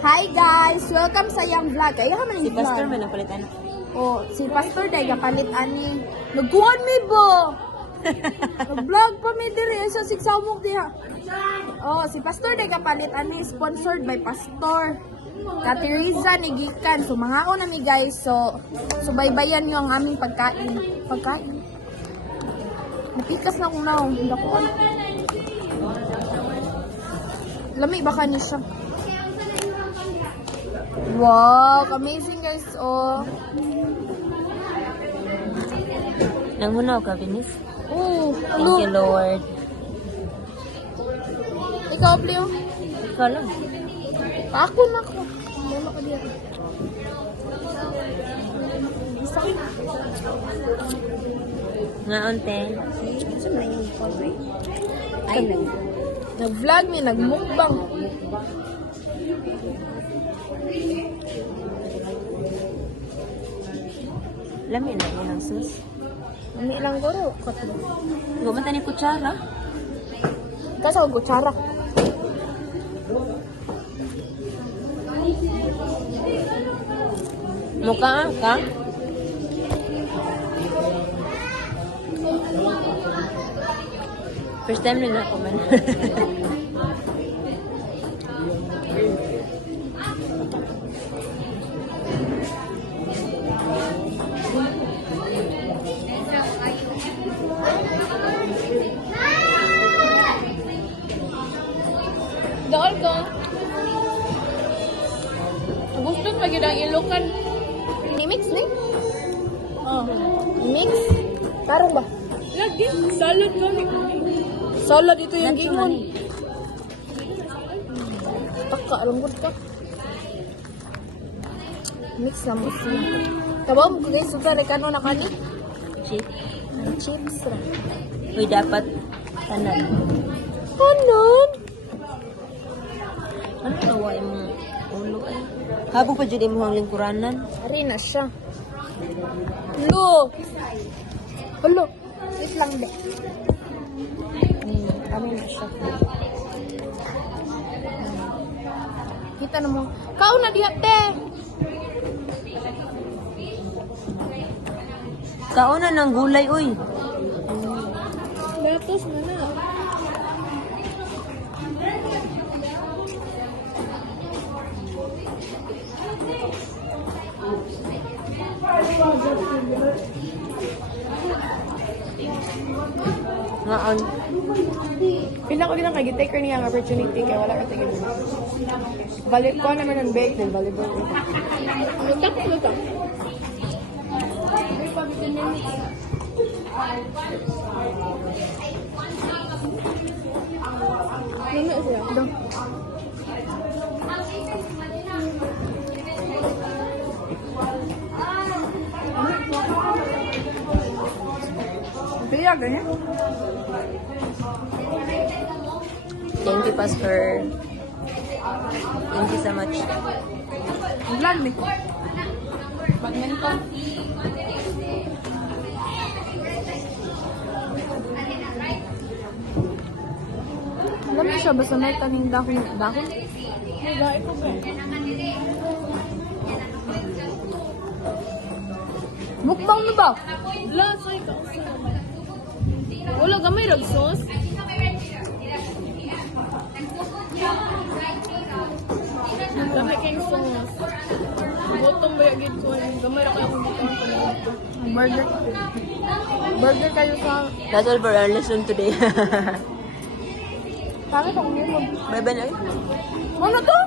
Hi guys! Welcome sa iyang vlog. Kaya ka man Si yung Pastor vlog. man ang palitan. Oh, si Pastor day kapalit ani. Nagkuhan mi bo. Nag-vlog pa mi diri sa sigsawmog diha. Oh, si Pastor day kapalit ani, sponsored by Pastor Kateriza ni Gikan. So mangao na mi guys. So subaybayan niyo ang aming pagkain. Pagkain. Napikas na akong naong. Hindi ako ano. Lami baka ni siya. Wow, amazing guys. Oh. Nanghunaw ka, Binis? Oh, Thank you, Lord. Ikaw, Pleo? Ikaw lang. Ako na ko. Lalo ka diyan. Sakit. Nga, onte. Ay, nag-vlog mi, nag-mukbang. Lami na yun ang sus. Lami lang guro. Katlo. Gumata ni kutsara. Kasi ako kutsara. Mukha ka? First time nila ako man. Doon ko. Gusto pag yun ang ilukan. Ni-mix ni? Oh. Mix? Tarong ba? Lagi. Salad kami. Salad ito yung gingon. Taka, lungkot ka. Mix na mo siya. Tabaw mo ko guys, suga rekano na kani. Chip. Chips ra. Uy, dapat tanan. Kanon? Ano nawa yung ulo ay? Habang pa dyan mo ang lingkuranan. Ari na siya. Lo! Hello! Wait lang de. Kami na siya. Kita na mo. Kao na diha, te! Kauna ng gulay, uy. Datos na na. Ngaon. Pila ko ginang kay take niya ang opportunity kay wala ka tingin. Balik ko naman ang bake din volleyball. Lutak lutak. Ano siya? Dong. Biya ganyan. Thank you, Pastor. Thank you so much. Vlog ni. Badminton. Alam mo siya, basta may taning dahon. Dahon? May dahon ko ba? Mukbang na ba? Wala, say ka. Wala, gamay ragsos. Gamay kayong sauce. Botong ba yung ko? Gamay na kayong botong ko. Burger. Burger kayo sa... That's all for our lesson today. Bakit ako nyo? Bye-bye na. Ano to?